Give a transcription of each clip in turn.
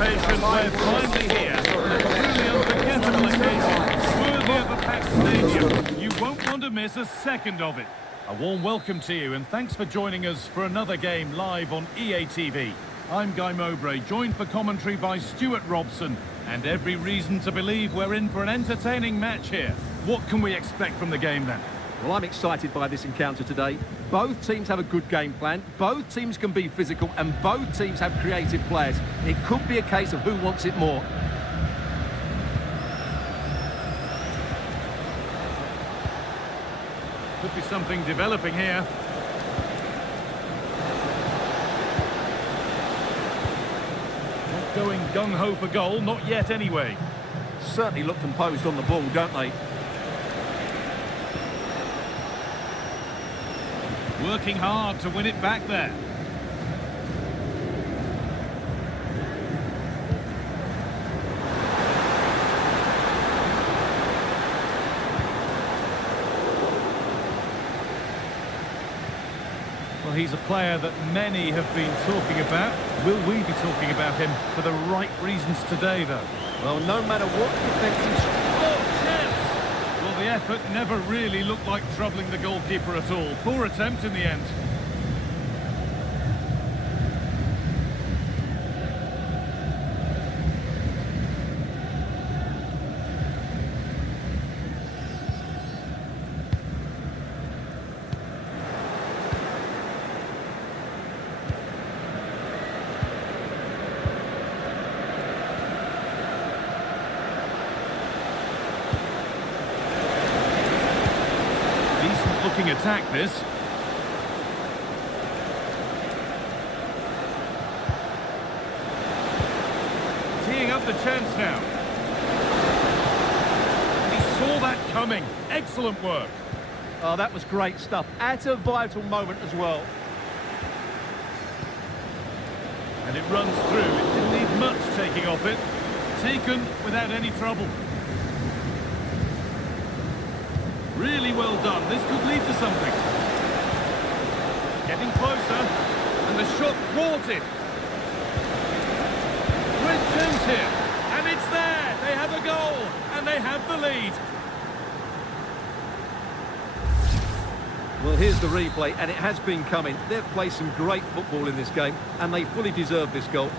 anticipation, we're finally here. A truly unforgettable occasion, worthy of a packed stadium. You won't want to miss a second of it. A warm welcome to you, and thanks for joining us for another game live on EA TV. I'm Guy Mowbray, joined for commentary by Stuart Robson, and every reason to believe we're in for an entertaining match here. What can we expect from the game then? Well, I'm excited by this encounter today. Both teams have a good game plan, both teams can be physical, and both teams have creative players. It could be a case of who wants it more. Could be something developing here. Not going gung-ho for goal, not yet anyway. Certainly look composed on the ball, don't they? Working hard to win it back there. Well, he's a player that many have been talking about. Will we be talking about him for the right reasons today, though? Well, no matter what defensive... Oh, chance! Well, the effort never really looked like troubling the goalkeeper at all. Poor attempt in the end. Looking attack this. Teeing up the chance now. He saw that coming. Excellent work. Oh, that was great stuff. At a vital moment as well. And it runs through. It didn't need much taking off it. Taken without any trouble. Really well done. This could lead to something. Getting closer. And the shot thwarted. Great chance here. And it's there. They have a goal. And they have the lead. Well, here's the replay, and it has been coming. They've played some great football in this game, and they fully deserve this goal.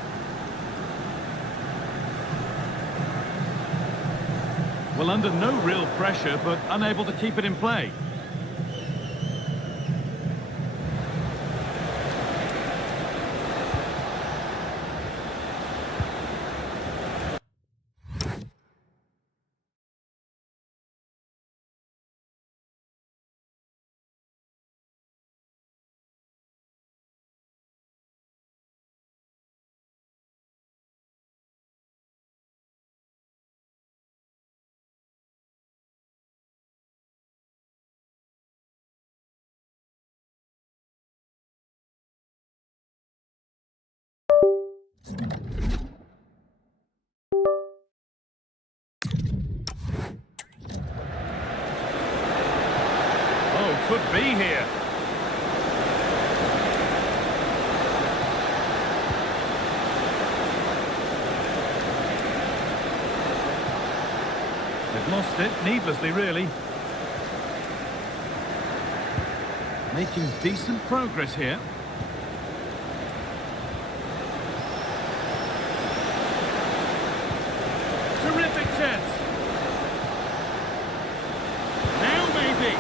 Well, under no real pressure, but unable to keep it in play. Oh, could be here. They've lost it, needlessly really. Making decent progress here. Terrific chance. Now maybe.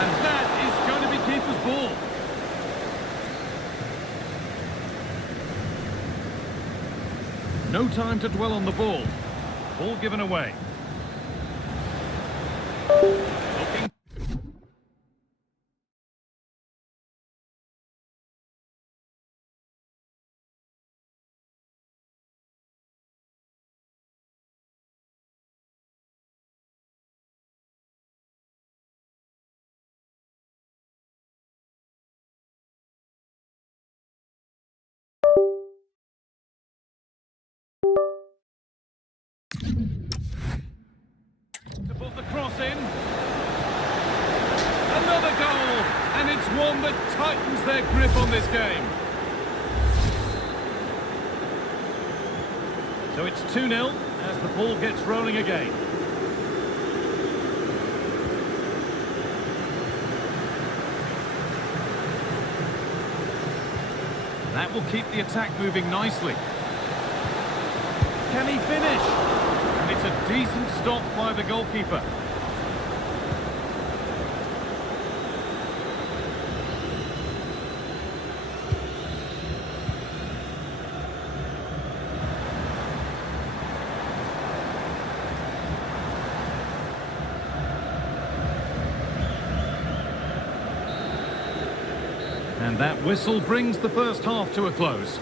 And that is going to be keeper's ball. No time to dwell on the ball. Ball given away. Looking. To put the cross in. Another goal! And it's one that tightens their grip on this game. So it's 2-0 as the ball gets rolling again. That will keep the attack moving nicely. Can he finish? And it's a decent stop by the goalkeeper. And that whistle brings the first half to a close.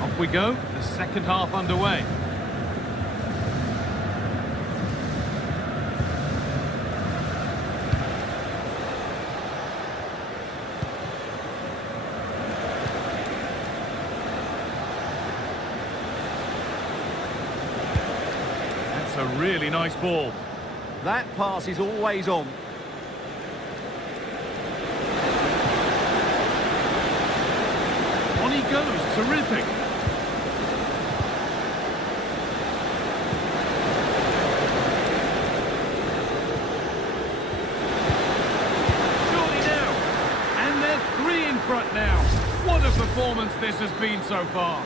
Off we go, the second half underway. That's a really nice ball. That pass is always on. On he goes, terrific. Surely now. And they're 3 in front now. What a performance this has been so far.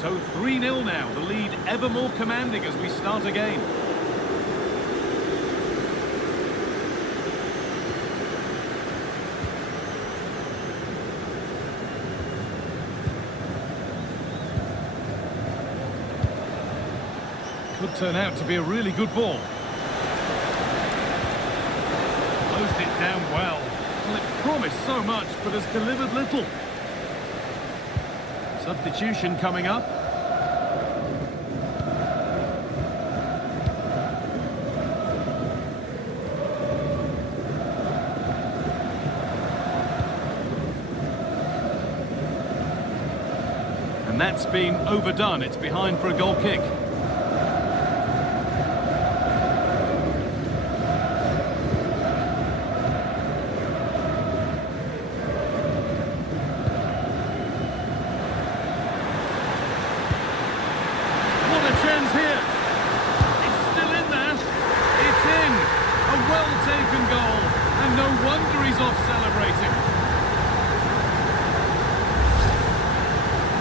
So 3-0 now, the lead ever more commanding as we start again. Could turn out to be a really good ball. Closed it down well. Well, it promised so much, but has delivered little. Substitution coming up. And that's been overdone. It's behind for a goal kick. Chance here. It's still in there. It's in. A well-taken goal. And no wonder he's off celebrating.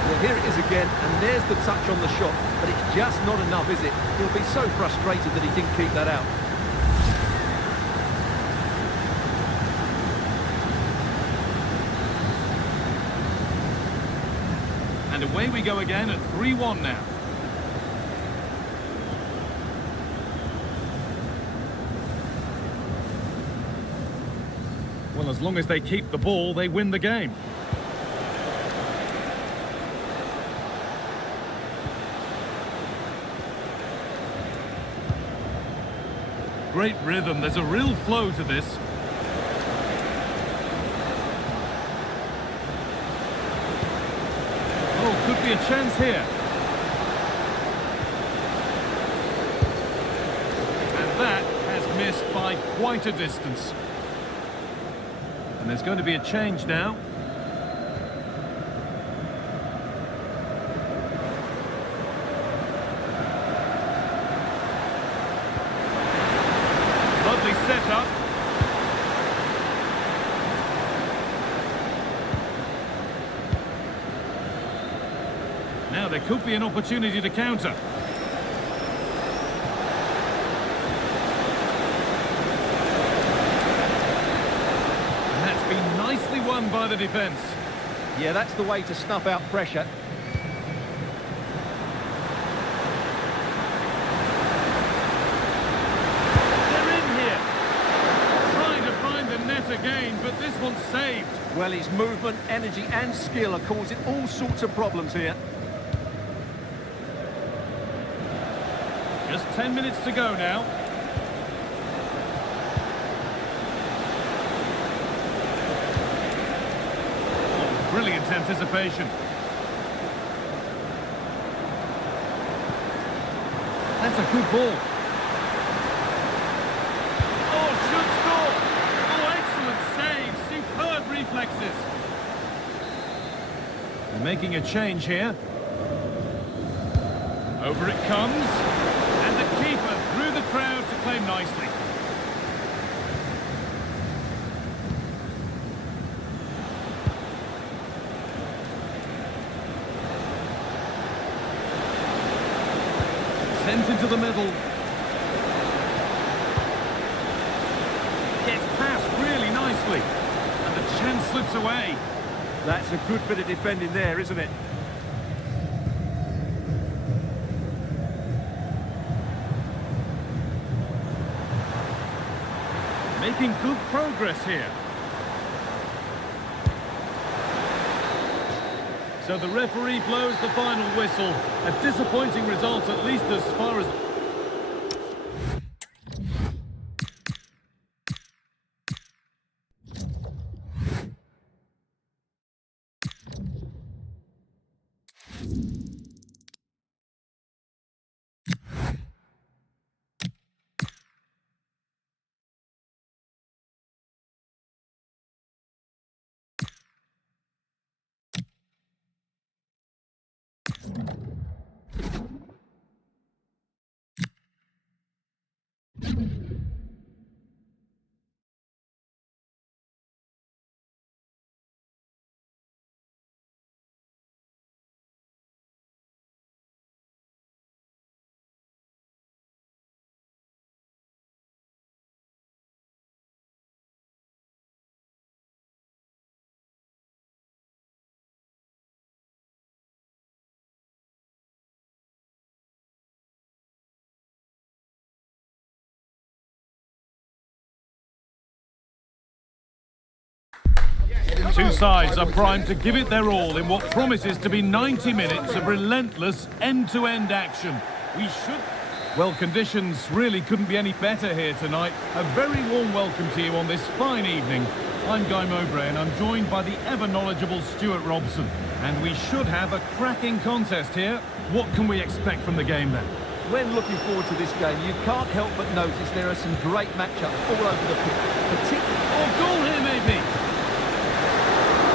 Well, here it is again, and there's the touch on the shot, but it's just not enough, is it? He'll be so frustrated that he didn't keep that out. And away we go again at 3-1 now. Well, as long as they keep the ball, they win the game. Great rhythm, there's a real flow to this. Oh, could be a chance here. And that has missed by quite a distance. And there's going to be a change now. Lovely setup. Now there could be an opportunity to counter. Nicely won by the defence. Yeah, that's the way to snuff out pressure. this one's saved. Well, his movement, energy and skill are causing all sorts of problems here. Just 10 minutes to go now. Oh, brilliant anticipation. That's a good ball. Oh, should score. Oh, excellent save. Superb reflexes. They're making a change here. Over it comes. And the keeper through the crowd to claim nicely. Sent into the middle. Gets past really nicely. And the chance slips away. That's a good bit of defending there, isn't it? Making good progress here. So the referee blows the final whistle. A disappointing result, at least as far as... Two sides are primed to give it their all in what promises to be 90 minutes of relentless end-to-end action. We should... Well, conditions really couldn't be any better here tonight. A very warm welcome to you on this fine evening. I'm Guy Mowbray and I'm joined by the ever-knowledgeable Stuart Robson. And we should have a cracking contest here. What can we expect from the game then? When looking forward to this game, you can't help but notice there are some great matchups all over the pitch. Particularly... Oh, goal here maybe!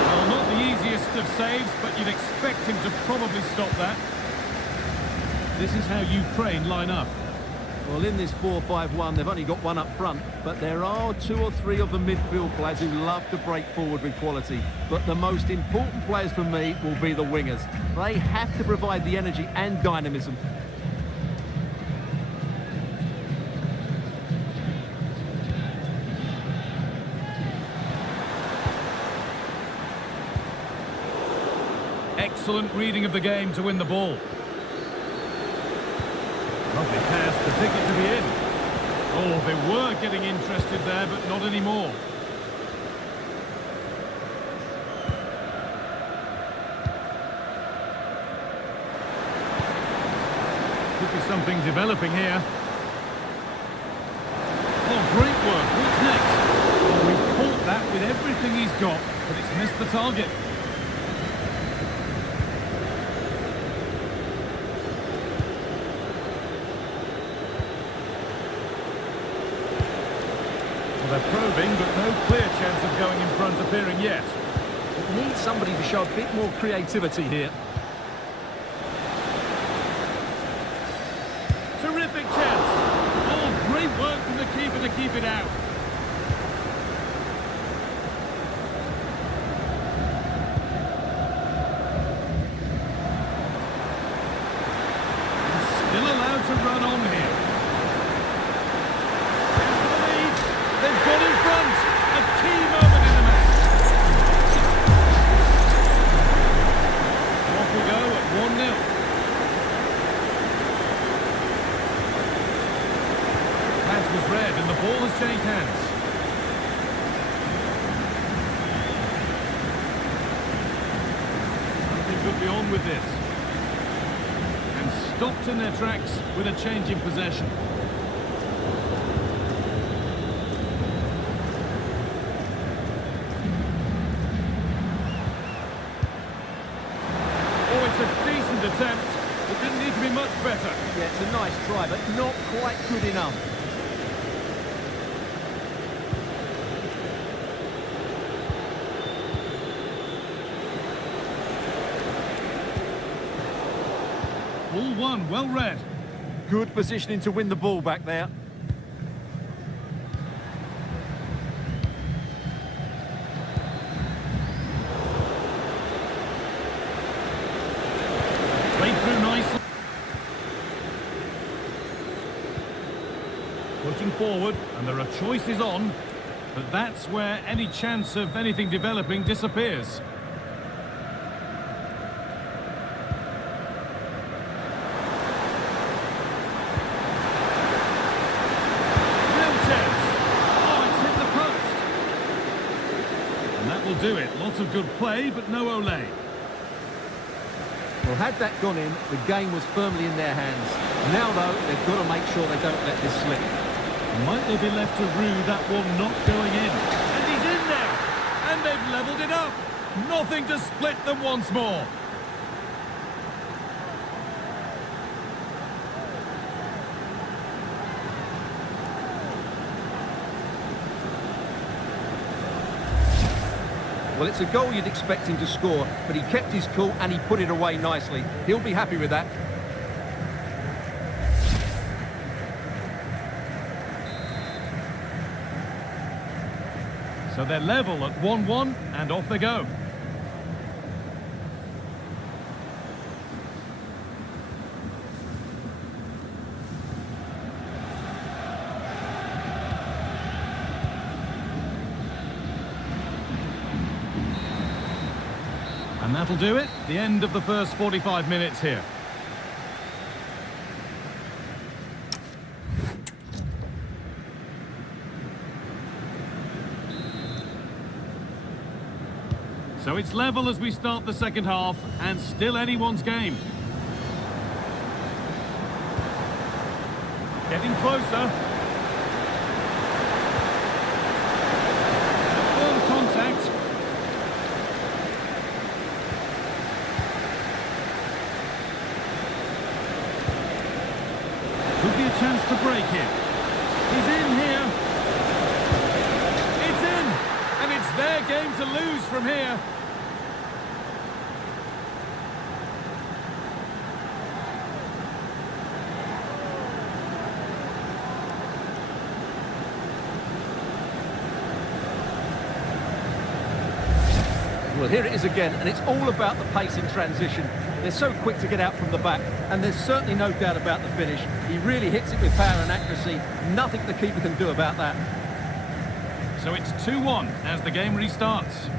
Well, not the easiest of saves, but you'd expect him to probably stop that. This is how Ukraine line up. Well, in this 4-5-1, they've only got one up front, but there are two or three of the midfield players who love to break forward with quality. But the most important players for me will be the wingers. They have to provide the energy and dynamism. Excellent reading of the game to win the ball. Lovely pass, the ticket to be in. Oh, they were getting interested there, but not anymore. Could be something developing here. Oh, great work. What's next? Oh, he caught that with everything he's got, but it's missed the target. They're probing, but no clear chance of going in front appearing yet. It needs somebody to show a bit more creativity here. Terrific chance. Oh, great work from the keeper to keep it out. And still allowed to run on here. They've got in front. A key moment in the match. Off we go at 1-0. Pass was read and the ball has changed hands. be on with this. And stopped in their tracks with a change in possession. Oh, it's a decent attempt. It didn't need to be much better. Yeah, it's a nice try, but not quite good enough. Ball one, well read. Good positioning to win the ball back there. Played through nicely. Pushing forward, and there are choices on, but that's where any chance of anything developing disappears. Will do it. Lots of good play, but no ole. Well, had that gone in, the game was firmly in their hands. Now, though, they've got to make sure they don't let this slip. Might they be left to rue that one not going in? And he's in there! And they've levelled it up! Nothing to split them once more. Well, it's a goal you'd expect him to score, but he kept his cool and he put it away nicely. He'll be happy with that. So they're level at 1-1, and off they go. And that'll do it. The end of the first 45 minutes here. So it's level as we start the second half, and still anyone's game. Getting closer. Firm contact. Could be a chance to break it. He's in here. It's in. And it's their game to lose from here. Well, here it is again, and it's all about the pace in transition. They're so quick to get out from the back, and there's certainly no doubt about the finish. He really hits it with power and accuracy. Nothing the keeper can do about that. So it's 2-1 as the game restarts.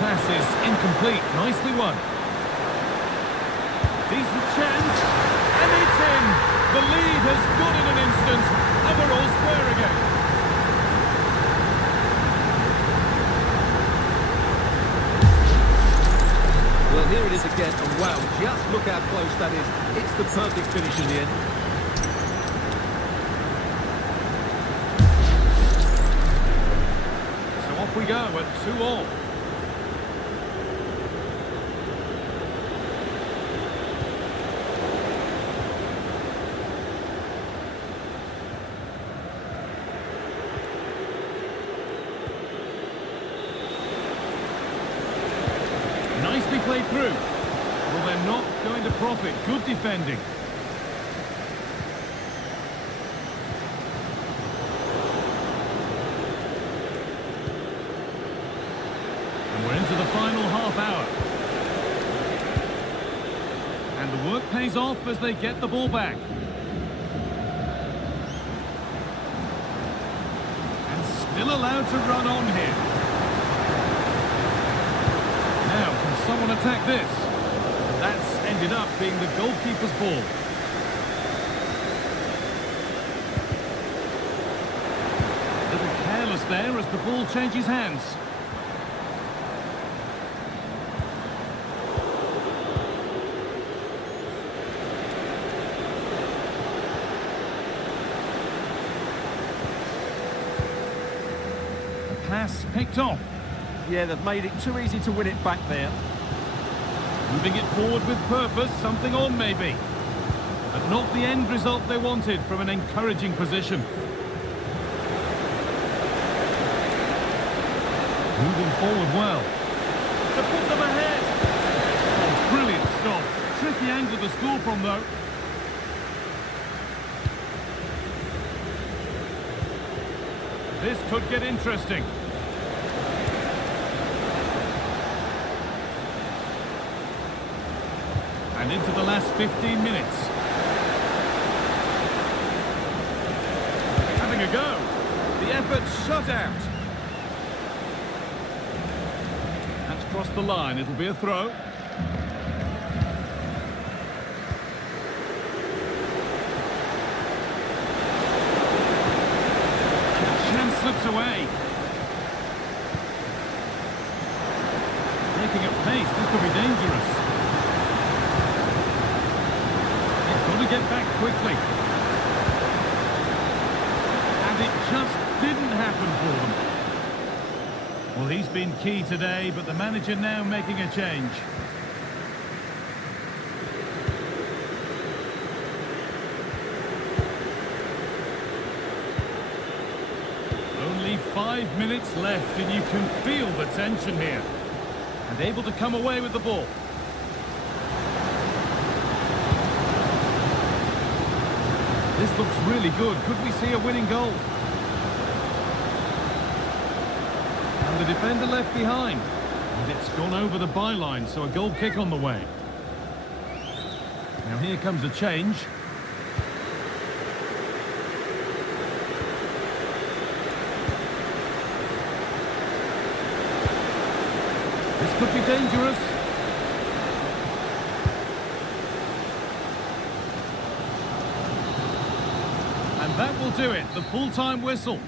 Pass is incomplete. Nicely won. Decent chance. And it's in. The lead has gone in an instant. And we're all square again. Well, here it is again. And wow, just look how close that is. It's the perfect finish in the end. So off we go at 2-2. Nicely played through. Well, they're not going to profit. Good defending. And we're into the final half hour. And the work pays off as they get the ball back. And still allowed to run on here. Now, can someone attack this? That's ended up being the goalkeeper's ball. A little careless there as the ball changes hands. The pass picked off. Yeah, they've made it too easy to win it back there. Moving it forward with purpose, something on maybe. But not the end result they wanted from an encouraging position. Moving forward well. To put them ahead. Oh, brilliant stop. Tricky angle to score from though. This could get interesting. And into the last 15 minutes. Having a go. The effort shut out. That's crossed the line. It'll be a throw. And the chance slips away. Making at pace. This could be dangerous. Got to get back quickly. And it just didn't happen for them. Well, he's been key today, but the manager now making a change. Only 5 minutes left, and you can feel the tension here. And able to come away with the ball. This looks really good. Could we see a winning goal? And the defender left behind. And it's gone over the byline, so a goal kick on the way. Now here comes a change. This could be dangerous. That will do it, the full-time whistle.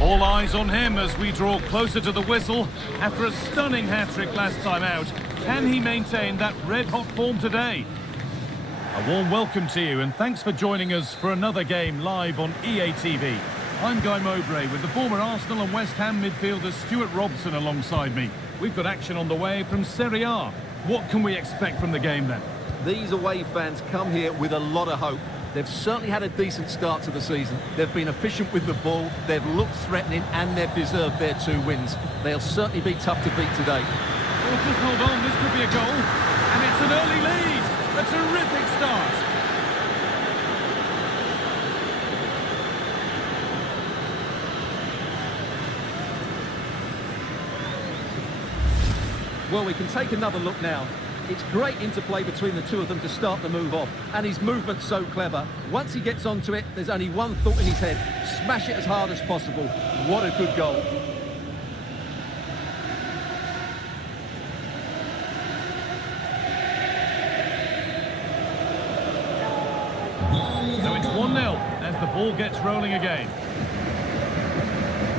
All eyes on him as we draw closer to the whistle. After a stunning hat-trick last time out, can he maintain that red-hot form today? A warm welcome to you and thanks for joining us for another game live on EA TV. I'm Guy Mowbray with the former Arsenal and West Ham midfielder Stuart Robson alongside me. We've got action on the way from Serie A. What can we expect from the game then? These away fans come here with a lot of hope. They've certainly had a decent start to the season. They've been efficient with the ball, they've looked threatening, and they've deserved their 2 wins. They'll certainly be tough to beat today. Well, just hold on, this could be a goal. And it's an early lead. A terrific start. Well, we can take another look now. It's great interplay between the two of them to start the move off. And his movement's so clever. Once he gets onto it, there's only one thought in his head. Smash it as hard as possible. What a good goal. So it's 1-0 as the ball gets rolling again.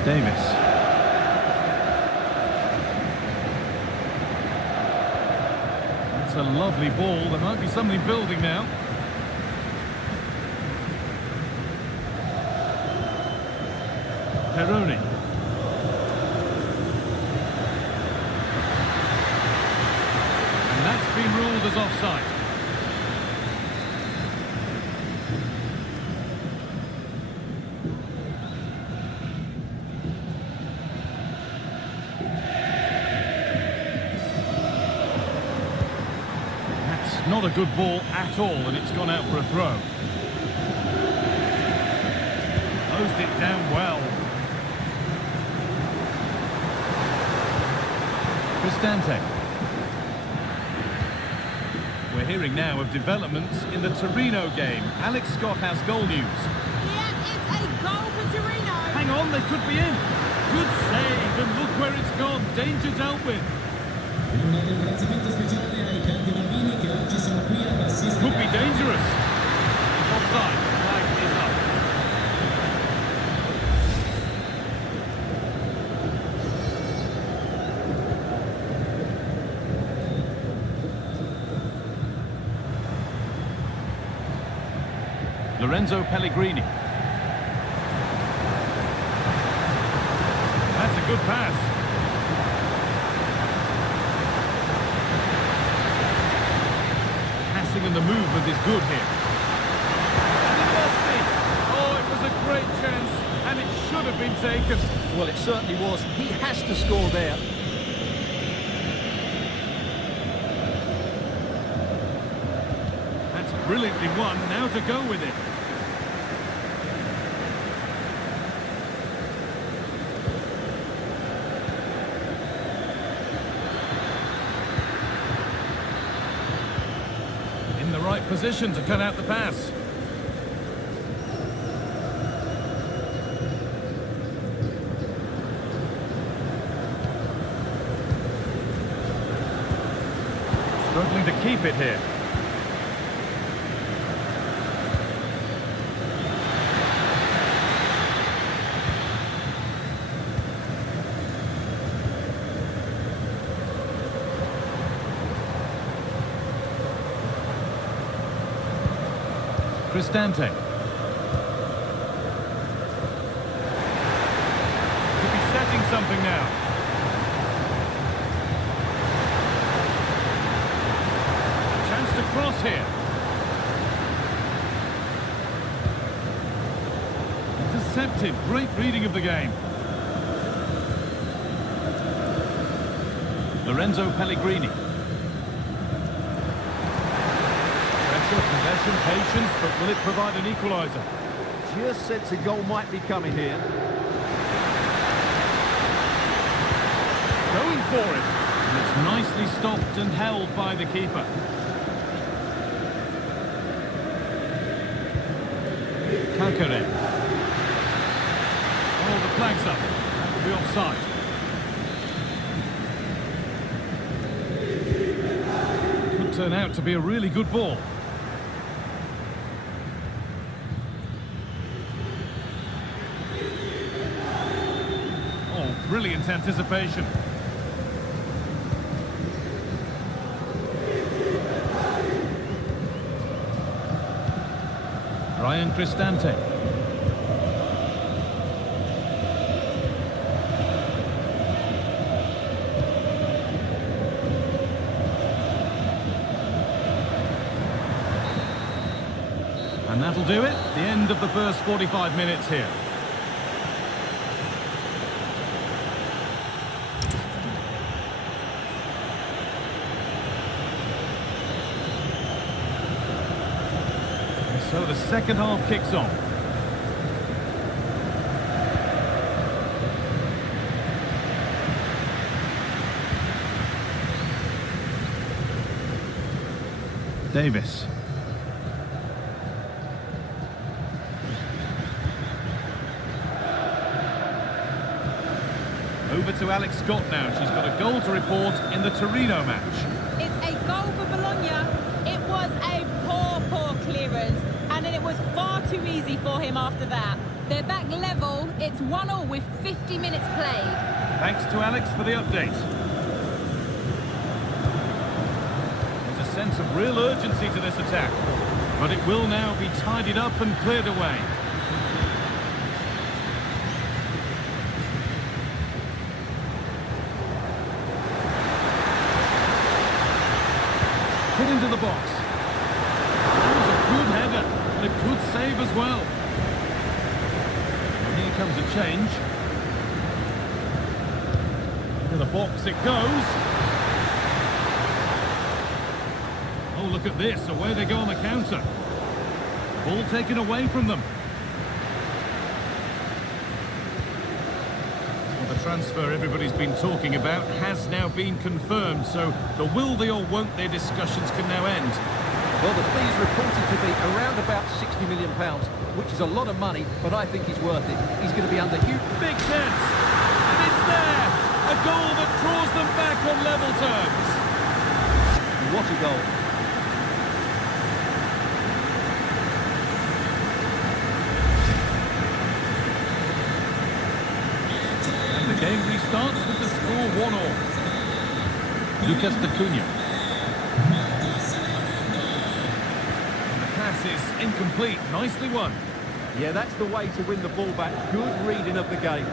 Davis. That's a lovely ball. There might be something building now. Peroni. And that's been ruled as offside. Not a good ball at all, and it's gone out for a throw. Closed it down well. Cristante. We're hearing now of developments in the Torino game. Alex Scott has goal news. Yeah, it's a goal for Torino. Hang on, they could be in. Good save, and look where it's gone. Danger dealt with. Could be dangerous. Offside. Flag is up. Lorenzo Pellegrini. That's a good pass. And the movement is good here. And it must be. Oh, it was a great chance, and it should have been taken. Well, it certainly was. He has to score there. That's brilliantly won. Now to go with it. Right position to cut out the pass. Struggling to keep it here. Cristante. Could be setting something now. Chance to cross here. Intercepted. Great reading of the game. Lorenzo Pellegrini. Possession, patience, but will it provide an equaliser? Just sense a goal might be coming here. Going for it. And it's nicely stopped and held by the keeper. Calcare. Oh, the flag's up. That will be offside. Could turn out to be a really good ball. Brilliant anticipation. Ryan Cristante. And that'll do it. The end of the first 45 minutes here. So the second half kicks off. Davis. Over to Alex Scott now. She's got a goal to report in the Torino match. It's a goal for Bologna. It was a poor clearance, and then it was far too easy for him after that. They're back level. It's 1-1 with 50 minutes played. Thanks to Alex for the update. There's a sense of real urgency to this attack, but it will now be tidied up and cleared away. Put into the box. That was a good header, and a good save as well. And here comes a change. Into the box it goes. Oh, look at this. Away they go on the counter. Ball taken away from them. The transfer everybody's been talking about has now been confirmed, so the will they or won't they discussions can now end. Well, the fee's reported to be around about £60 million, which is a lot of money, but I think he's worth it. He's going to be under huge... Big chance! And it's there! A goal that draws them back on level terms. What a goal. The game restarts with the score 1-1. Lucas Acuna. The pass is incomplete. Nicely won. Yeah, that's the way to win the ball back. Good reading of the game.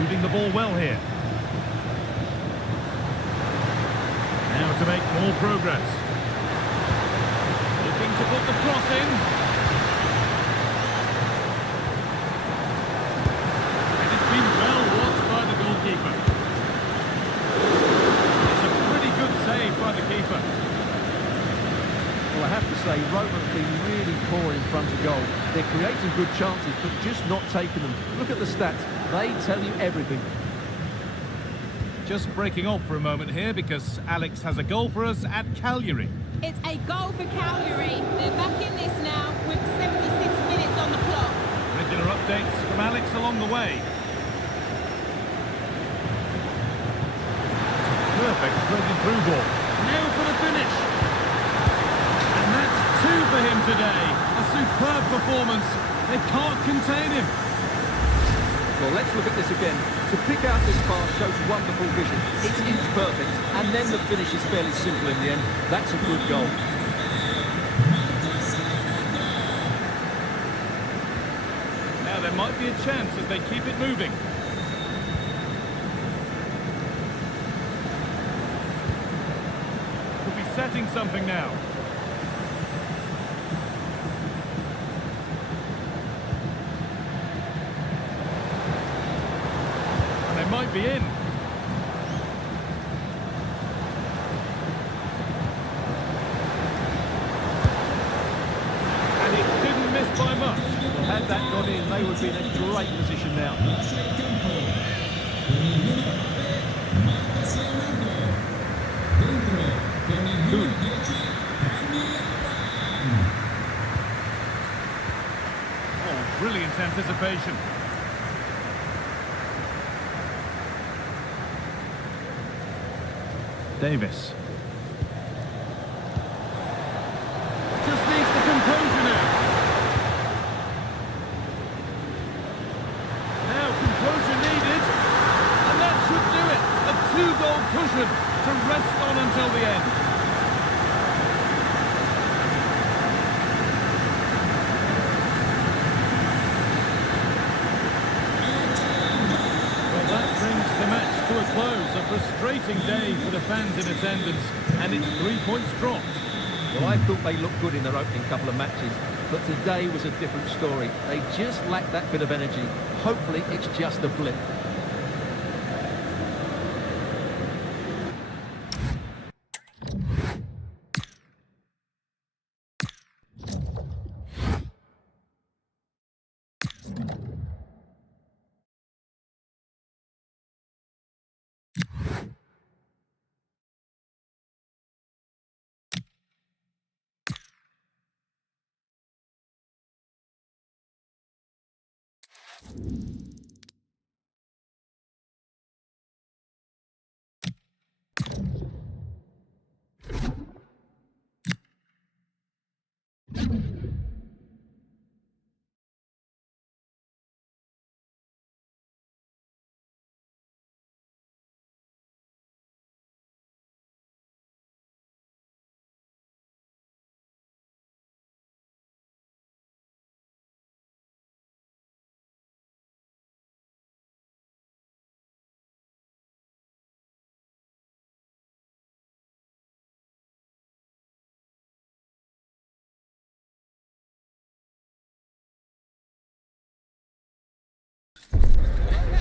Moving the ball well here. Now to make more progress. Looking to put the cross in. And it's been well watched by the goalkeeper. It's a pretty good save by the keeper. Well, I have to say, Roma's been really poor in front of goal. They're creating good chances, but just not taking them. Look at the stats. They tell you everything. Just breaking off for a moment here because Alex has a goal for us at Cagliari. It's a goal for Cagliari. They're back in this now with 76 minutes on the clock. Regular updates from Alex along the way. Perfect threaded through ball. Now for the finish. And that's 2 for him today. A superb performance. They can't contain him. Well, let's look at this again. To pick out this pass shows wonderful vision. It's inch perfect, and then the finish is fairly simple in the end. That's a good goal. Now there might be a chance as they keep it moving. Could be setting something now. Might be in. And it didn't miss by much. Well, had that gone in, they would be in a great position now. Good. Oh, brilliant anticipation. Davis. Just needs the composure now. Now composure needed. And that should do it. A 2-goal cushion to rest on until the end. Well, that brings the match to a close. A frustrating day for the fans in attendance, and it's 3 points dropped. Well, I thought they looked good in their opening couple of matches, but today was a different story. They just lacked that bit of energy. Hopefully, it's just a blip.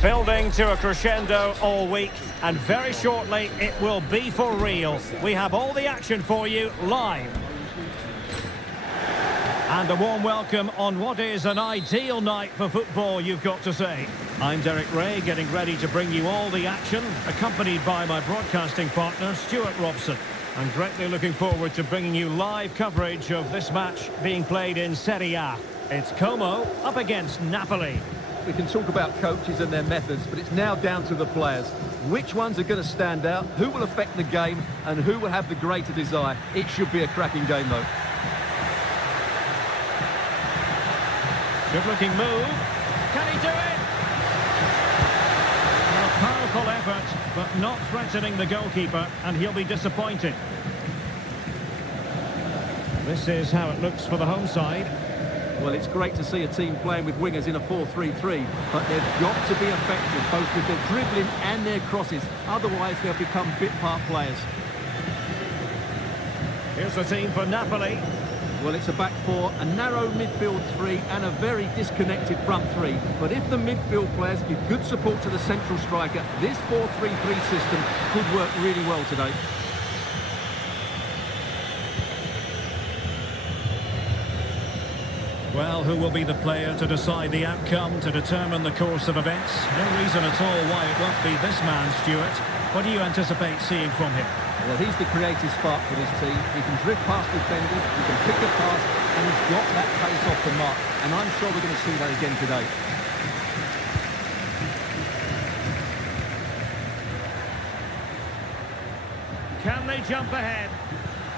Building to a crescendo all week, and very shortly it will be for real. We have all the action for you live. And a warm welcome on what is an ideal night for football, you've got to say. I'm Derek Ray, getting ready to bring you all the action, accompanied by my broadcasting partner, Stuart Robson. I'm greatly looking forward to bringing you live coverage of this match being played in Serie A. It's Como up against Napoli. We can talk about coaches and their methods, but it's now down to the players. Which ones are going to stand out, who will affect the game, and who will have the greater desire? It should be a cracking game, though. Good-looking move. Can he do it? A powerful effort, but not threatening the goalkeeper, and he'll be disappointed. This is how it looks for the home side. Well, it's great to see a team playing with wingers in a 4-3-3, but they've got to be effective, both with their dribbling and their crosses. Otherwise, they'll become bit-part players. Here's the team for Napoli. Well, it's a back four, a narrow midfield three, and a very disconnected front three. But if the midfield players give good support to the central striker, this 4-3-3 system could work really well today. Well, who will be the player to decide the outcome, to determine the course of events? No reason at all why it won't be this man, Stuart. What do you anticipate seeing from him? Well, he's the creative spark for this team. He can drift past defenders, he can pick a pass, and he's got that pace off the mark. And I'm sure we're going to see that again today. Can they jump ahead?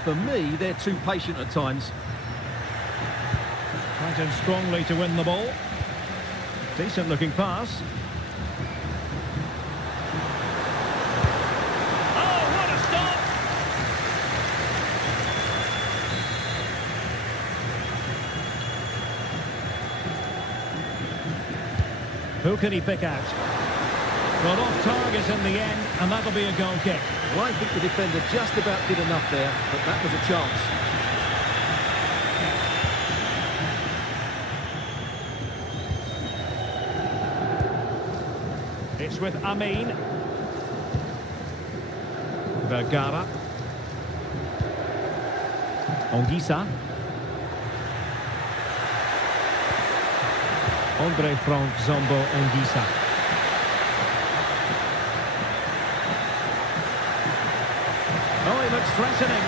For me, they're too patient at times. Right in strongly to win the ball. Decent looking pass. Oh, what a stop! Who can he pick out? Well, off target in the end, and that'll be a goal kick. Well, I think the defender just about did enough there, but that was a chance. It's with Amin. Vergara. Anguissa. Andre Frank Zombo Anguissa. Oh, he looks threatening.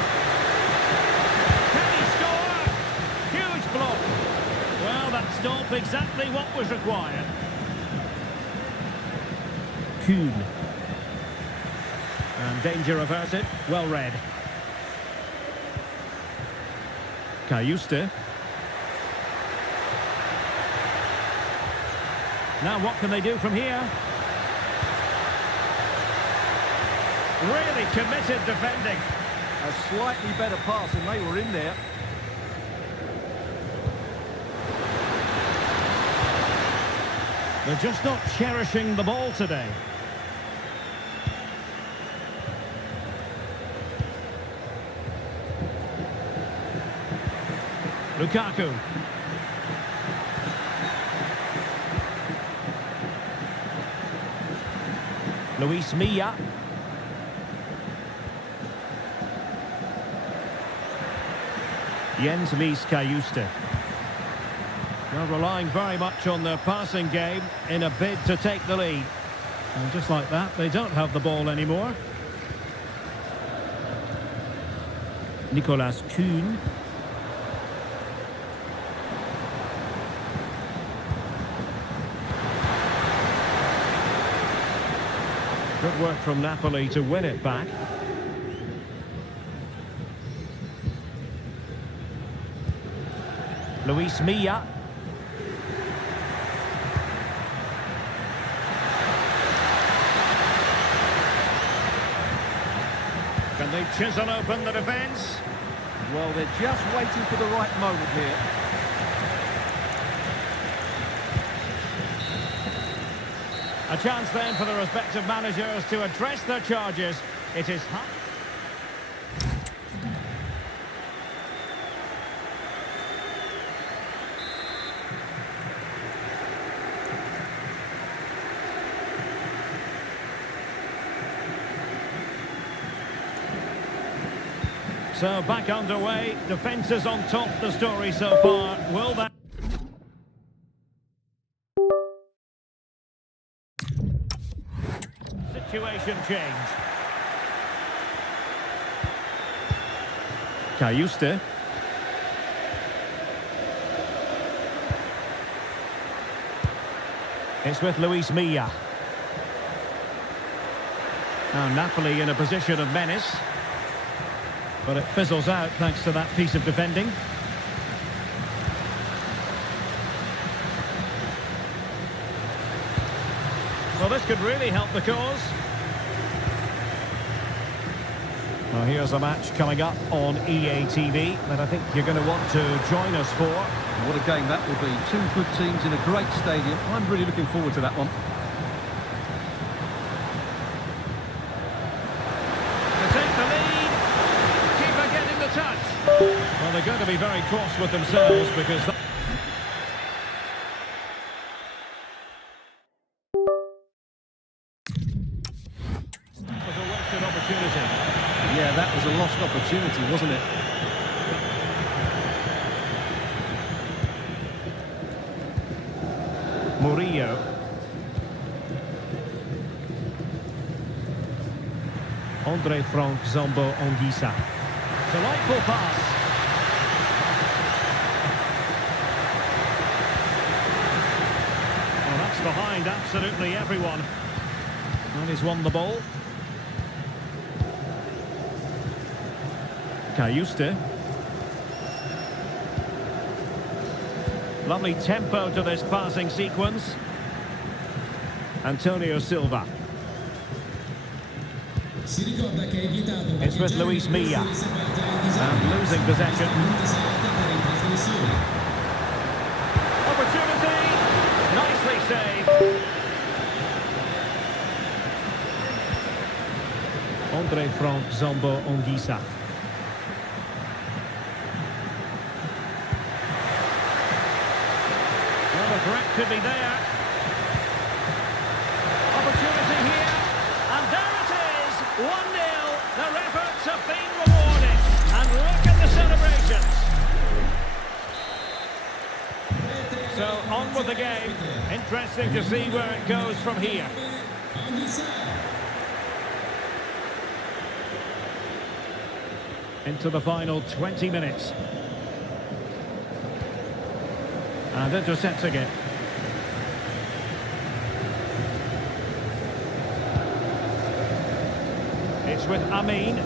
Can he score? Huge block. Well, that stop exactly what was required. Kuhn. And danger averted. Well read. Cayuste. Now what can they do from here? Really committed defending. A slightly better pass and they were in there. They're just not cherishing the ball today. Lukaku. Luis Milla. Jens Lys Cayuste. Well, relying very much on their passing game in a bid to take the lead. And just like that, they don't have the ball anymore. Nicolas Kuhn. work from Napoli to win it back. Luis Milla. Can they chisel open the defence? Well, they're just waiting for the right moment here. A chance then for the respective managers to address their charges. It is hot. So back underway, defence is on top, the story so far. Will that... Situation change. Cayuste. It's with Luis Milla. Now Napoli in a position of menace. But it fizzles out thanks to that piece of defending. Well, this could really help the cause. Well, here's a match coming up on EA TV that I think you're going to want to join us for. What a game that will be. Two good teams in a great stadium. I'm really looking forward to that one. Well, they're going to be very cross with themselves because... That was a wasted opportunity. Yeah, that was a lost opportunity, wasn't it? Murillo. Andre Frank Zombo Anguissa. Delightful pass. Well, that's behind absolutely everyone. And he's won the ball. Cayuste. Lovely tempo to this passing sequence. Antonio Silva. It's with Luis Milla. And losing possession. Opportunity. Nicely saved. Andre Frank Zombo Anguissa. Well, the threat could be there. Opportunity here. And there it is. 1-0. Their efforts have been rewarded. And look at the celebrations. So on with the game. Interesting to see where it goes from here. Into the final 20 minutes. And intercepting it. It's with Amin.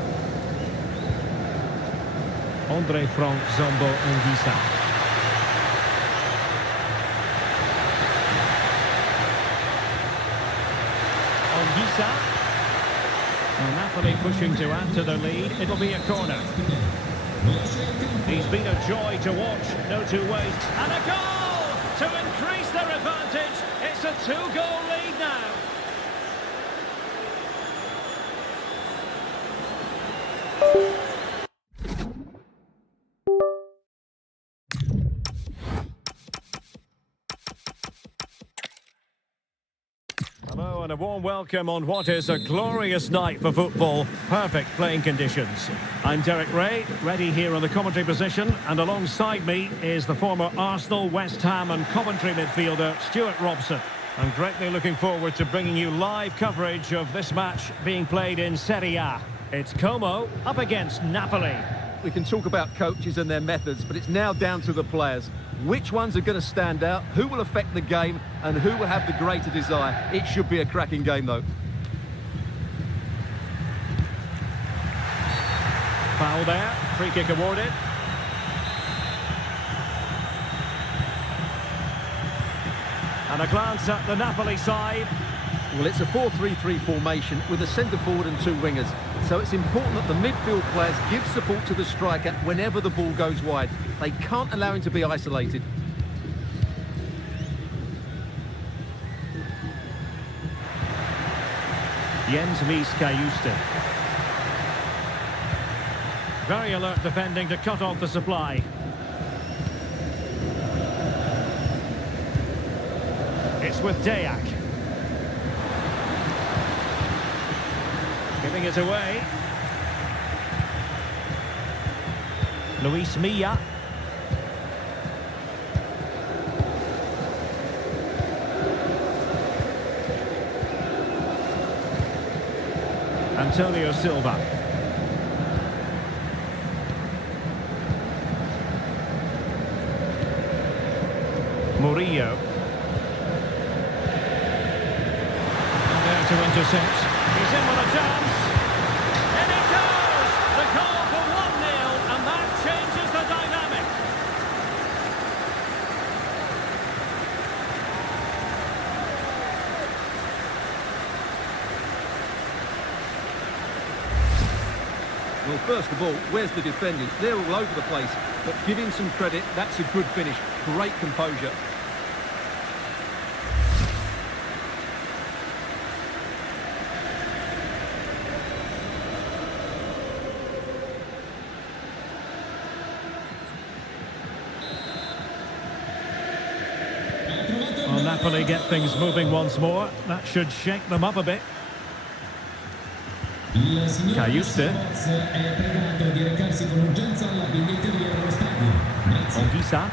Andre Frank Zombo Anguissa. Anguissa. Well, Napoli pushing to add to the lead. It'll be a corner. He's been a joy to watch. No two ways. And a goal to increase their advantage. It's a two-goal lead now. Hello and a warm welcome on what is a glorious night for football. Perfect playing conditions. I'm Derek Ray, ready here on the commentary position, and alongside me is the former Arsenal, West Ham and Coventry midfielder Stuart Robson. I'm greatly looking forward to bringing you live coverage of this match being played in Serie A. It's Como up against Napoli. We can talk about coaches and their methods, but it's now down to the players. Which ones are going to stand out, who will affect the game, and who will have the greater desire? It should be a cracking game, though. Foul there. Free kick awarded. And a glance at the Napoli side. Well, it's a 4-3-3 formation with a centre forward and two wingers. So it's important that the midfield players give support to the striker whenever the ball goes wide. They can't allow him to be isolated. Jens Mies Kajuste. Very alert defending to cut off the supply. It's with Deak. Giving it away. Luis Milla. Antonio Silva. Murillo. There to intercept. He's in with a chance. And it goes! The goal for 1-0, and that changes the dynamic. Well, first of all, where's the defending? They're all over the place, but give him some credit. That's a good finish. Great composure. Well, Napoli get things moving once more. That should shake them up a bit. Kajuste Ongisa.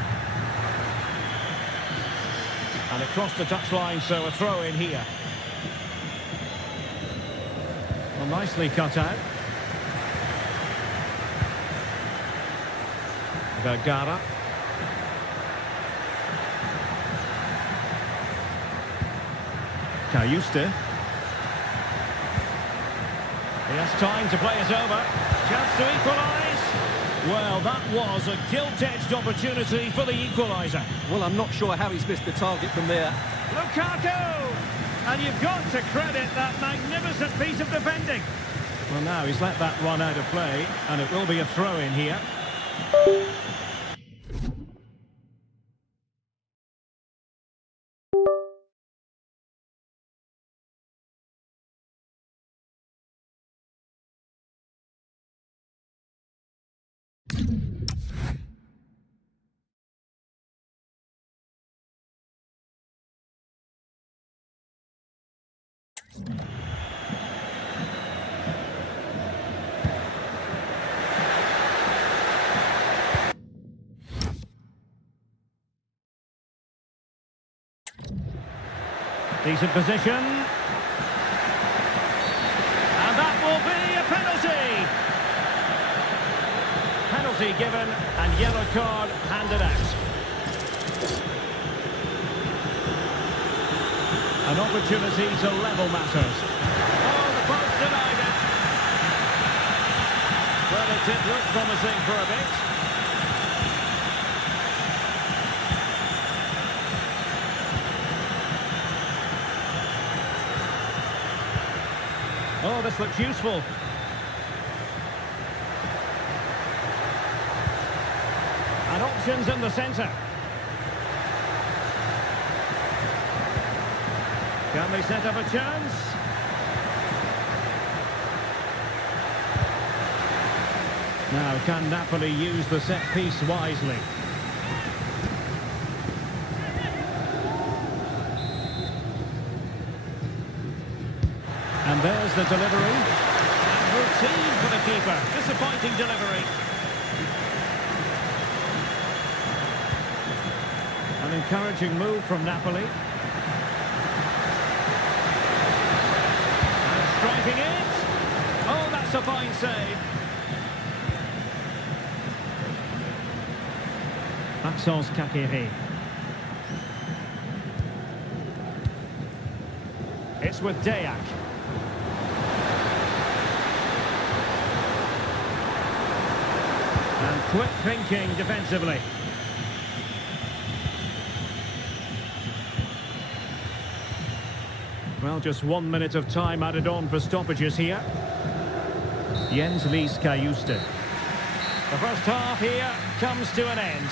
And across the touchline, so a throw in here. Well, nicely cut out. Vergara. Kajuste. He has time to play it over. Chance to equalise. Well, that was a gilt-edged opportunity for the equaliser. Well, I'm not sure how he's missed the target from there. Lukaku! And you've got to credit that magnificent piece of defending. Well, now he's let that run out of play, and it will be a throw in here. Decent position. And that will be a penalty. Penalty given and yellow card handed out. An opportunity to level matters. Oh, the post denied it. Well, it did look promising for a bit. Oh, this looks useful. And options in the centre. Can they set up a chance? Now, can Napoli use the set piece wisely? And there's the delivery. And routine for the keeper. Disappointing delivery. An encouraging move from Napoli. And striking it. Oh, that's a fine save. Maxence Kakiri. It's with Deak. And quick thinking defensively. Well, just 1 minute of time added on for stoppages here. Jens Lees Kajuste. The first half here comes to an end.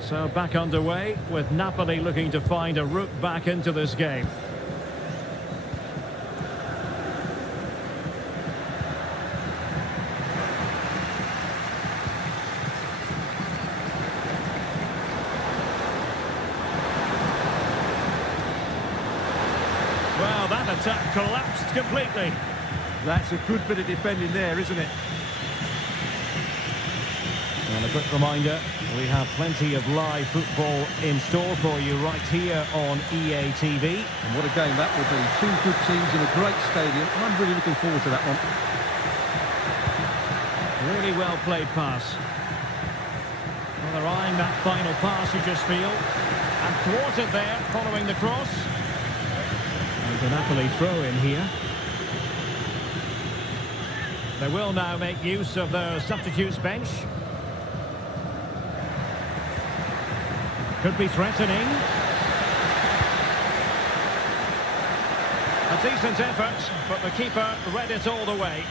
So back underway with Napoli looking to find a route back into this game. Well, that attack collapsed completely. That's a good bit of defending there, isn't it? And a quick reminder, we have plenty of live football in store for you right here on EA TV. And what a game that will be. Two good teams in a great stadium. And I'm really looking forward to that one. Really well played pass. Well, they're eyeing that final pass, you just feel. And thwarted there, following the cross. And the Napoli throw in here. They will now make use of their substitutes bench. Could be threatening. A decent effort, but the keeper read it all the way.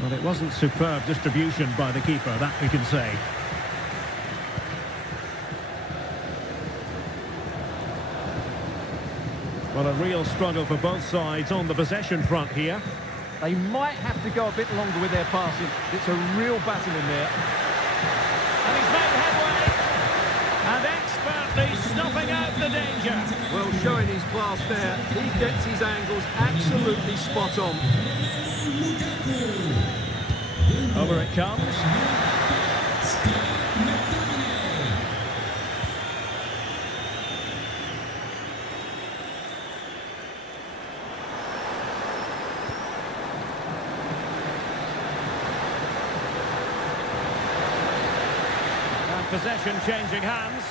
Well, it wasn't superb distribution by the keeper, that we can say. Well, a real struggle for both sides on the possession front here. They might have to go a bit longer with their passing. It's a real battle in there. And he's made headway. And expertly snuffing out the danger. Well, showing his class there. He gets his angles absolutely spot on. Over it comes. Possession changing hands.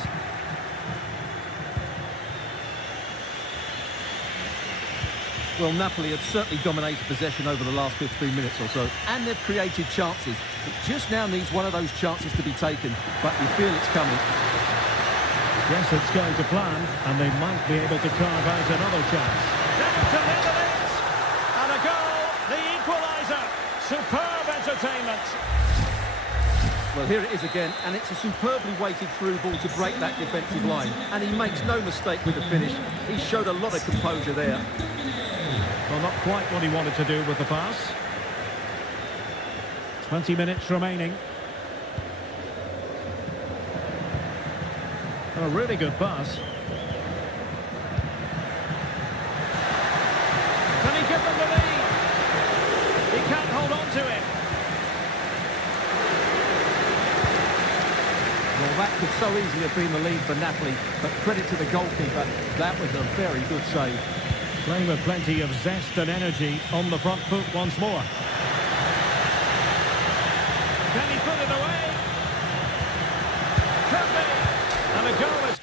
Well, Napoli have certainly dominated possession over the last 15 minutes or so, and they've created chances. It just now needs one of those chances to be taken, but you feel it's coming. Yes, it's going to plan, and they might be able to carve out another chance. Down to Netherlands, and a goal, the equaliser. Superb entertainment. Well, here it is again, and it's a superbly weighted through ball to break that defensive line. And he makes no mistake with the finish. He showed a lot of composure there. Well, not quite what he wanted to do with the pass. 20 minutes remaining. A really good pass. Can he give them the lead? He can't hold on to it. Well, that could so easily have been the lead for Napoli, but credit to the goalkeeper, that was a very good save. Playing with plenty of zest and energy on the front foot once more. Can he put it away? Could be! And a goal is...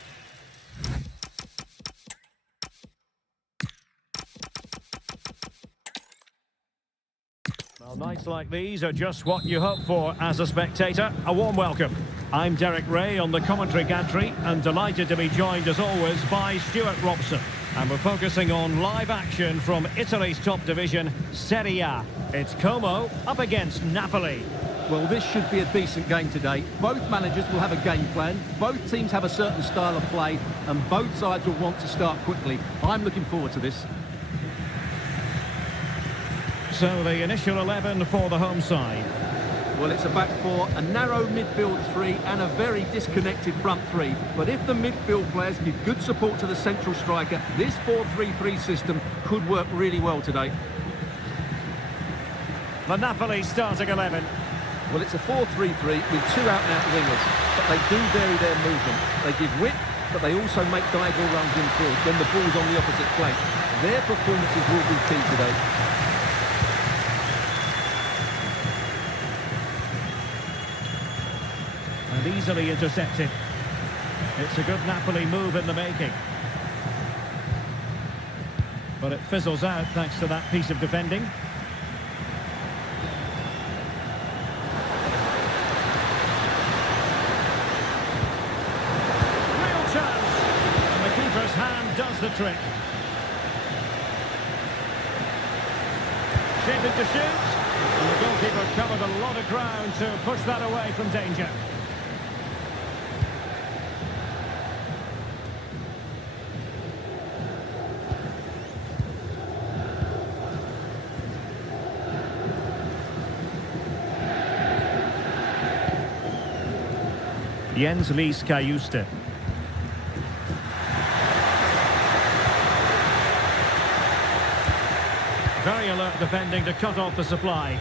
Well, nights like these are just what you hope for as a spectator. A warm welcome. I'm Derek Ray on the commentary gantry and delighted to be joined as always by Stuart Robson. And we're focusing on live action from Italy's top division, Serie A. It's Como up against Napoli. Well, this should be a decent game today. Both managers will have a game plan, both teams have a certain style of play, and both sides will want to start quickly. I'm looking forward to this. So the initial 11 for the home side. Well, it's a back four, a narrow midfield three, and a very disconnected front three. But if the midfield players give good support to the central striker, this 4-3-3 system could work really well today. The Napoli starting 11. Well, it's a 4-3-3 with two out-and-out wingers, but they do vary their movement. They give width, but they also make diagonal runs infield when the ball's on the opposite flank. Their performances will be key today. and easily intercepted. It's a good Napoli move in the making. But it fizzles out thanks to that piece of defending. Real chance! And the keeper's hand does the trick. Shaping to shoot. And the goalkeeper covered a lot of ground to push that away from danger. Jens Lies Kajuste. Very alert defending to cut off the supply.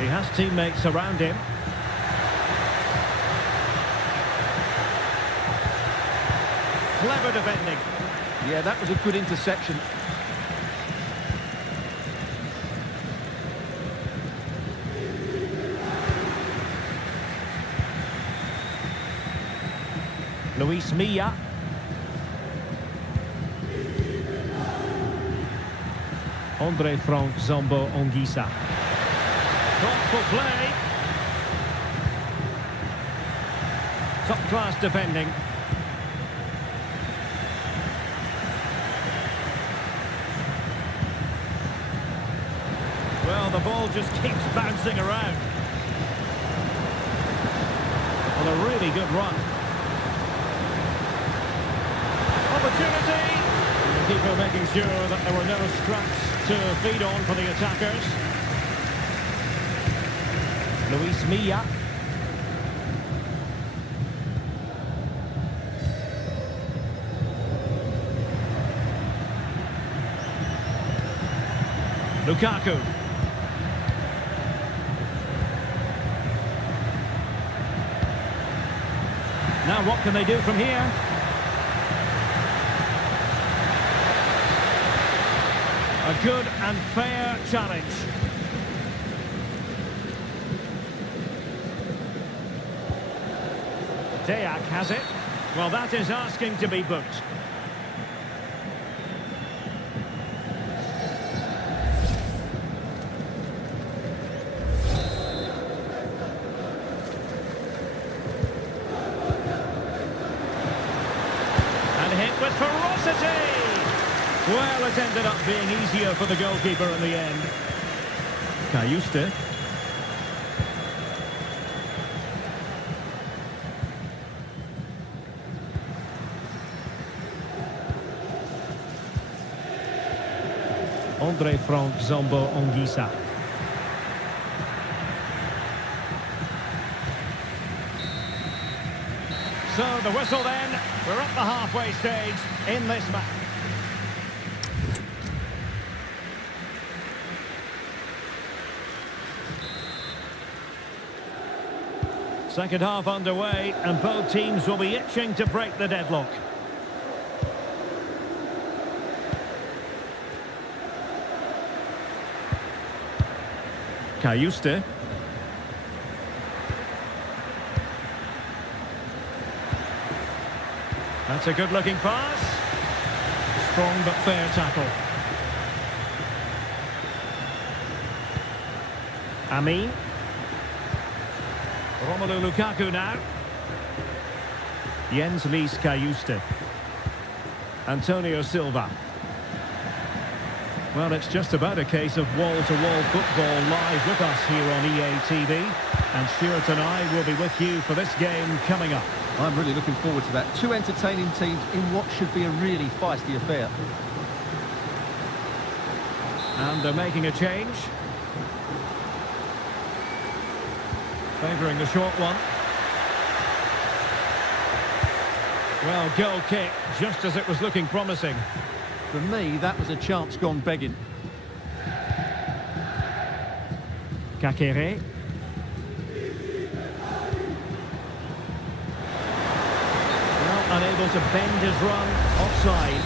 He has teammates around him. Clever defending. Yeah, that was a good interception. Luis Milla. Andre Frank Zambo Anguissa. Thoughtful play. Top class defending. Well, the ball just keeps bouncing around. Well, a really good run. Opportunity! The keeper making sure that there were no scraps to feed on for the attackers. Luis Milla. Lukaku. Now what can they do from here? A good and fair challenge. Deac has it. Well, that is asking to be booked. And hit with ferocity. Well, it ended up being easier for the goalkeeper in the end. Kajuste. Andre Frank Zambo Anguissa. So the whistle then. We're at the halfway stage in this match. Second half underway, and both teams will be itching to break the deadlock. Kajuste. That's a good-looking pass. Strong but fair tackle. Amin. Romelu Lukaku now. Jens Lies Kajuste. Antonio Silva. Well, it's just about a case of wall-to-wall football live with us here on EA TV. And Stuart and I will be with you for this game coming up. I'm really looking forward to that. Two entertaining teams in what should be a really feisty affair. And they're making a change. Favouring the short one. Well, goal kick, just as it was looking promising. For me, that was a chance gone begging. Kakere. Well, unable to bend his run, offside.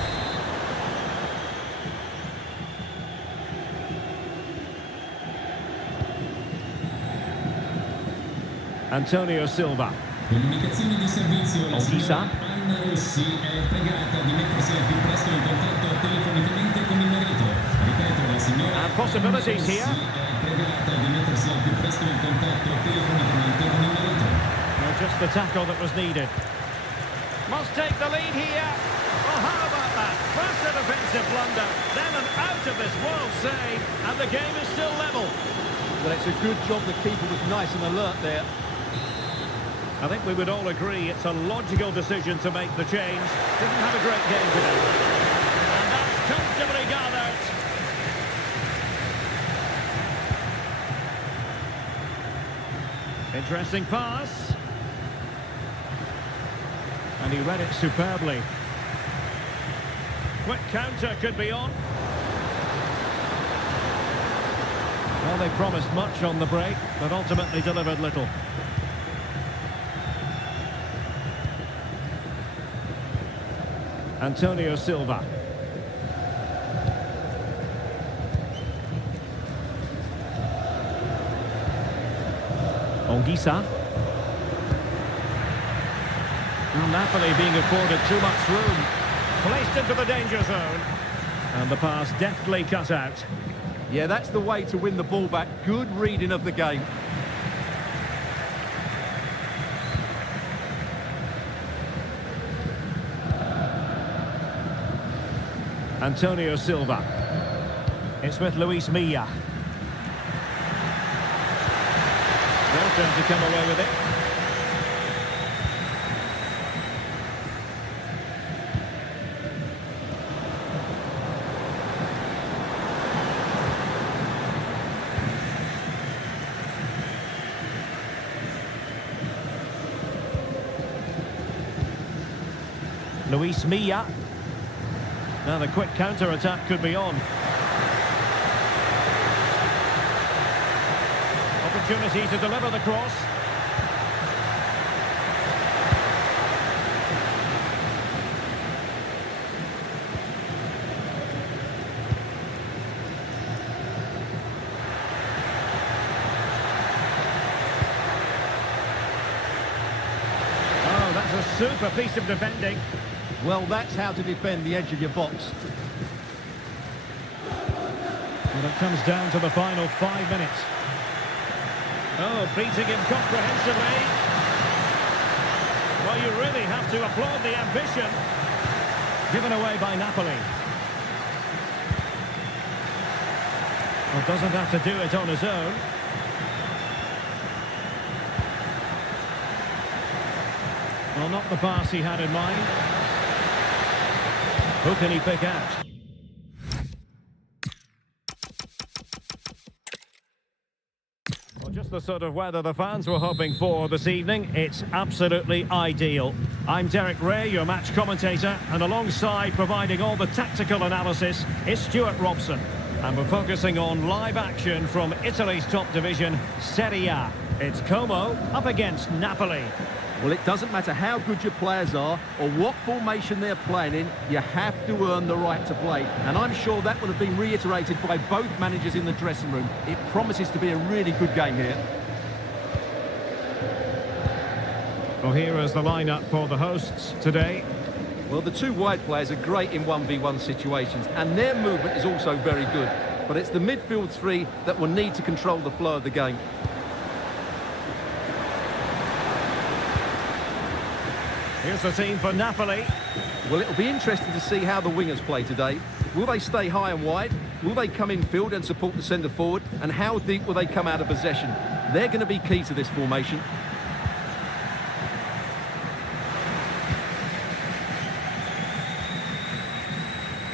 Antonio Silva. Comunicazione di servizio, la Ongisa. signora Anna Rossi è pregata di mettersi al più presto in contatto telefonicamente con il marito. Ripeto, la signora And possibilities Rossi here. è pregata di mettersi al più presto in contatto telefonicamente con il marito. Well, just the tackle that was needed. Must take the lead here. Well, how about that? First a defensive blunder, then an out of this world save, and the game is still level. Well, it's a good job the keeper was nice and alert there. I think we would all agree it's a logical decision to make the change. Didn't have a great game today. And that's comfortably gathered. Interesting pass. And he read it superbly. Quick counter could be on. Well, they promised much on the break, but ultimately delivered little. Antonio Silva. Ongisa. Well, Napoli being afforded too much room. Placed into the danger zone. And the pass deftly cut out. Yeah, that's the way to win the ball back. Good reading of the game. Antonio Silva. It's with Luis Milla. Well done to come away with it. Luis Milla. Now the quick counter-attack could be on. Opportunity to deliver the cross. Oh, that's a super piece of defending. Well, that's how to defend the edge of your box. Well, it comes down to the final 5 minutes. Oh, beating him comprehensively. Well, you really have to applaud the ambition. Given away by Napoli. Well, doesn't have to do it on his own. Well, not the pass he had in mind. Who can he pick out? Well, just the sort of weather the fans were hoping for this evening. It's absolutely ideal. I'm Derek Ray, your match commentator, and alongside providing all the tactical analysis is Stuart Robson. And we're focusing on live action from Italy's top division, Serie A. It's Como up against Napoli. Well, it doesn't matter how good your players are or what formation they're playing in, you have to earn the right to play. And I'm sure that would have been reiterated by both managers in the dressing room. It promises to be a really good game here. Well, here is the lineup for the hosts today. Well, the two wide players are great in 1v1 situations, and their movement is also very good. But it's the midfield three that will need to control the flow of the game. Here's the team for Napoli. Well, it'll be interesting to see how the wingers play today. Will they stay high and wide? Will they come in field and support the centre forward? And how deep will they come out of possession? They're going to be key to this formation.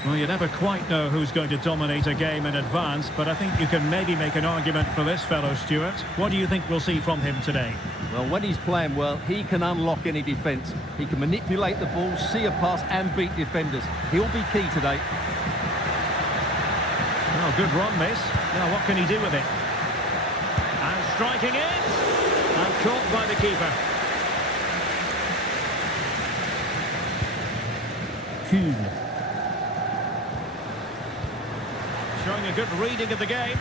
Well, you never quite know who's going to dominate a game in advance, but I think you can maybe make an argument for this fellow, Stuart. What do you think we'll see from him today? Well, when he's playing well, he can unlock any defence. He can manipulate the ball, see a pass and beat defenders. He'll be key today. Oh, good run, miss. Now, what can he do with it? And striking it! And caught by the keeper. Kuhn. Showing a good reading of the game.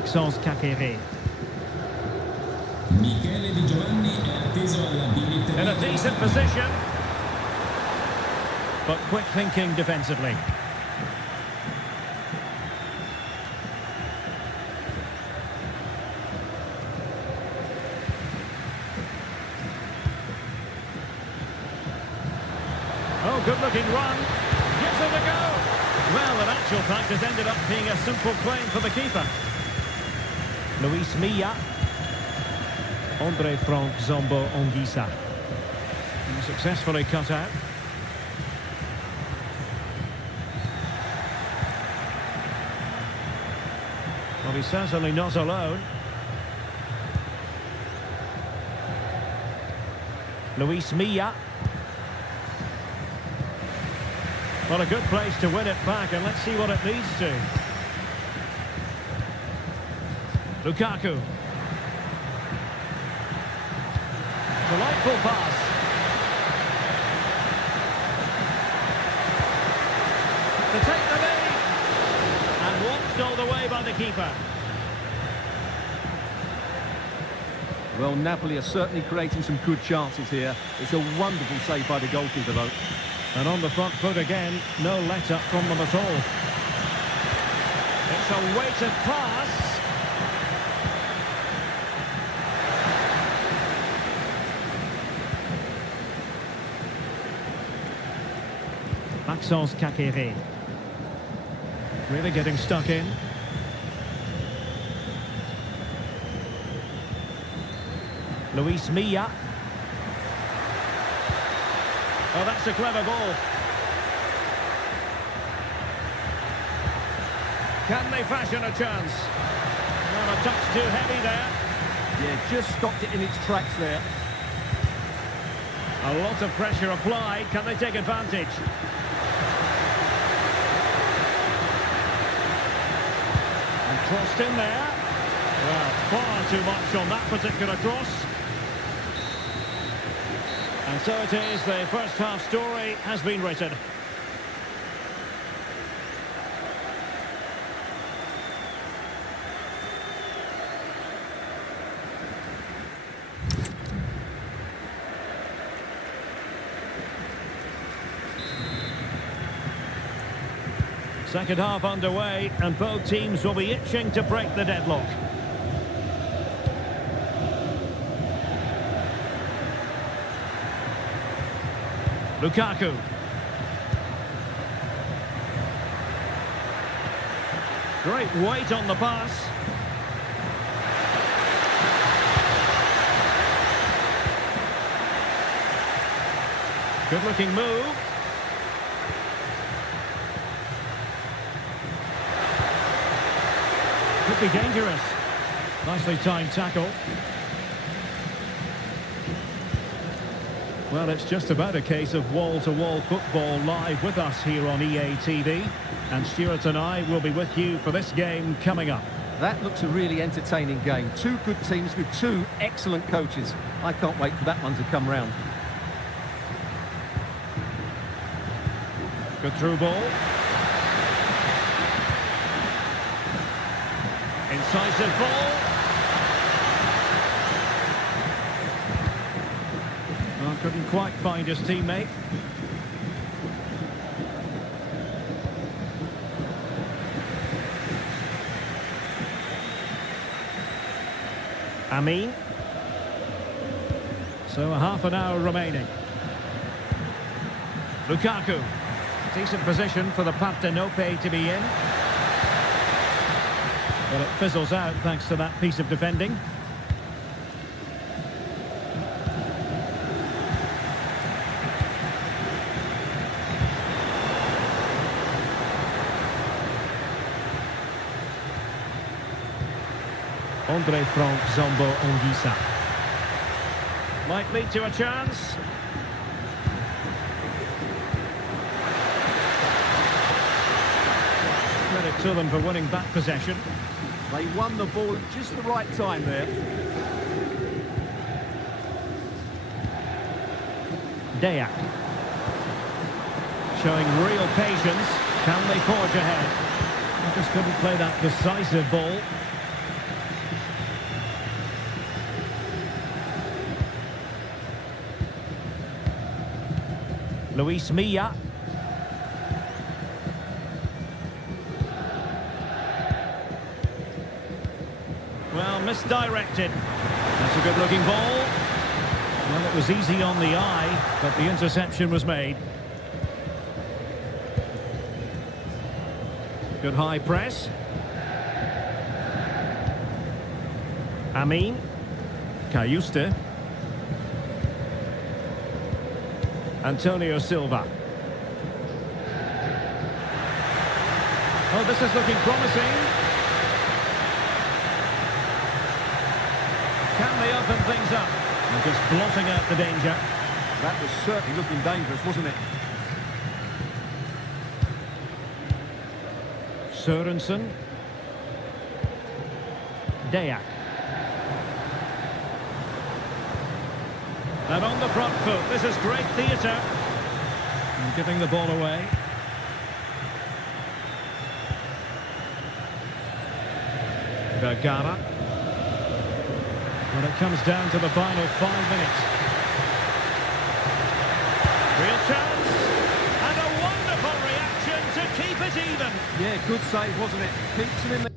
Maxence Cacqueret. Michele Di Giovanni è atteso alla In a decent position, but quick thinking defensively. Oh, good-looking run. Gives it a go. Well, in actual fact, it ended up being a simple claim for the keeper. Luis Milla. Andre Frank Zombo Onguisa. Successfully cut out. Well, he's certainly not alone. Luis Milla. Well, a good place to win it back, and let's see what it leads to. Lukaku. Delightful pass. To take the lead. And watched all the way by the keeper. Well, Napoli are certainly creating some good chances here. It's a wonderful save by the goalkeeper, though. And on the front foot again, no let-up from them at all. It's a weighted pass. Maxence Cacqueret. Really getting stuck in. Luis Milla. Oh, that's a clever ball. Can they fashion a chance? Well, a touch too heavy there. Yeah, just stopped it in its tracks there. A lot of pressure applied. Can they take advantage? And crossed in there. Well, far too much on that particular cross. And so it is, the first half story has been written. Second half underway, and both teams will be itching to break the deadlock. Lukaku. Great weight on the pass. Good looking move. Could be dangerous. Nicely timed tackle. Well, it's just about a case of wall-to-wall football live with us here on EA TV. And Stuart and I will be with you for this game coming up. That looks a really entertaining game. Two good teams with two excellent coaches. I can't wait for that one to come round. Good through ball. Incisive ball. Well, couldn't quite find his teammate. Amin. So a half an hour remaining. Lukaku. Decent position for the Partenope to be in. Well, it fizzles out thanks to that piece of defending. Andre Frank Zombo Onguisa. Might lead to a chance. Credit to them for winning back possession. They won the ball at just the right time there. Deyak. Showing real patience. Can they forge ahead? They just couldn't play that decisive ball. Luis Milla. Well, misdirected. That's a good-looking ball. Well, it was easy on the eye, but the interception was made. Good high press. Amin. Cayuste. Antonio Silva. Oh, this is looking promising. Can they open things up? They're just blotting out the danger. That was certainly looking dangerous, wasn't it? Sørensen. Deyak. And on the front foot, this is great theatre. And giving the ball away. Vergara. When it comes down to the final 5 minutes. Real chance. And a wonderful reaction to keep it even. Yeah, good save, wasn't it? Keeps them in the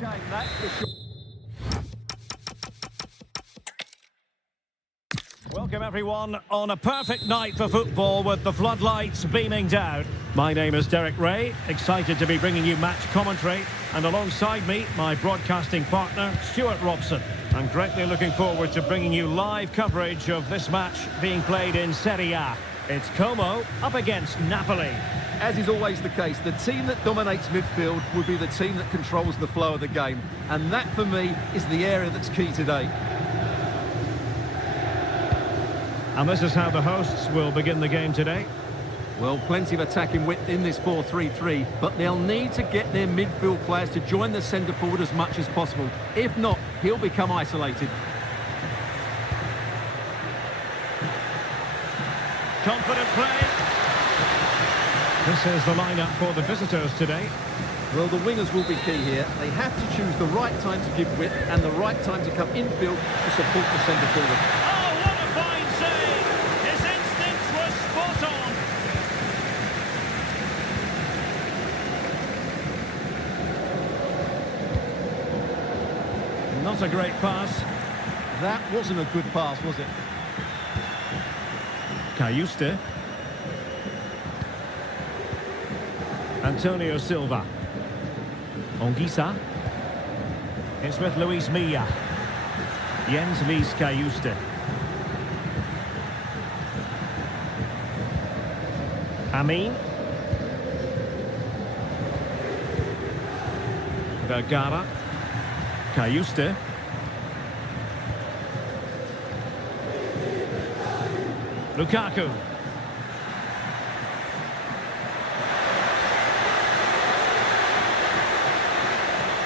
game, that's for sure. Welcome everyone on a perfect night for football with the floodlights beaming down. My name is Derek Ray, excited to be bringing you match commentary, and alongside me, my broadcasting partner, Stuart Robson. I'm greatly looking forward to bringing you live coverage of this match being played in Serie A. It's Como up against Napoli. As is always the case, the team that dominates midfield will be the team that controls the flow of the game. And that, for me, is the area that's key today. And this is how the hosts will begin the game today. Well, plenty of attacking width in this 4-3-3, but they'll need to get their midfield players to join the centre forward as much as possible. If not, he'll become isolated. Confident play. This is the lineup for the visitors today. Well, the wingers will be key here. They have to choose the right time to give width and the right time to come infield to support the centre forward. Oh, what a fine save! His instincts were spot on. Not a great pass. That wasn't a good pass, was it? Cayuste. Antonio Silva. Onguisa. It's with Luis Milla. Jens Mies Cayuste. Amin. Vergara. Cayuste. Lukaku.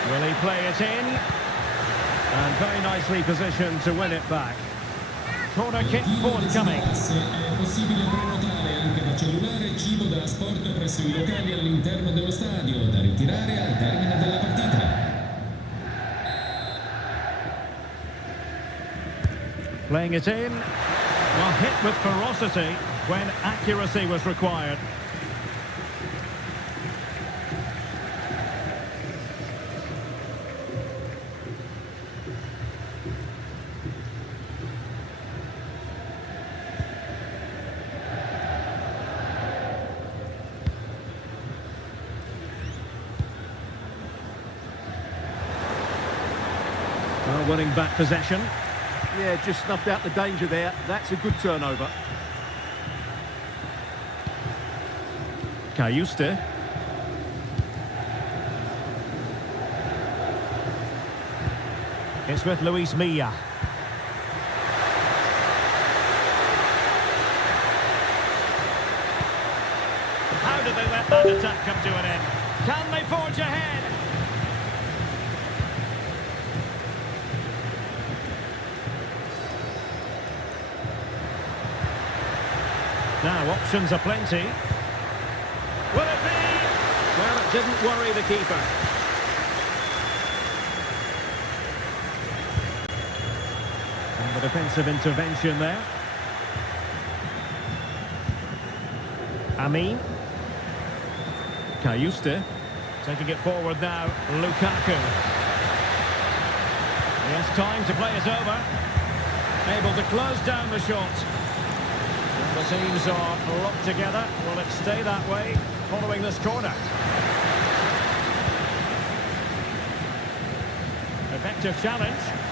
Will he play it in? And very nicely positioned to win it back. Corner kick forthcoming. È possibile prenotare anche da cellulare cibo da asporto presso i locali all'interno dello stadio, da ritirare al termine della partita. Playing it in. Well, hit with ferocity when accuracy was required. Well, winning back possession. Yeah, just snuffed out the danger there. That's a good turnover. Cayuste. It's with Luis Milla. How did they let that attack come to an end? Can they forge ahead? Now, options are plenty. Will it be? Well, it didn't worry the keeper. The defensive intervention there. Amin. Kayuste. Taking it forward now, Lukaku. He has time to play it over. Able to close down the shot. The teams are locked together. Will it stay that way following this corner? Effective challenge.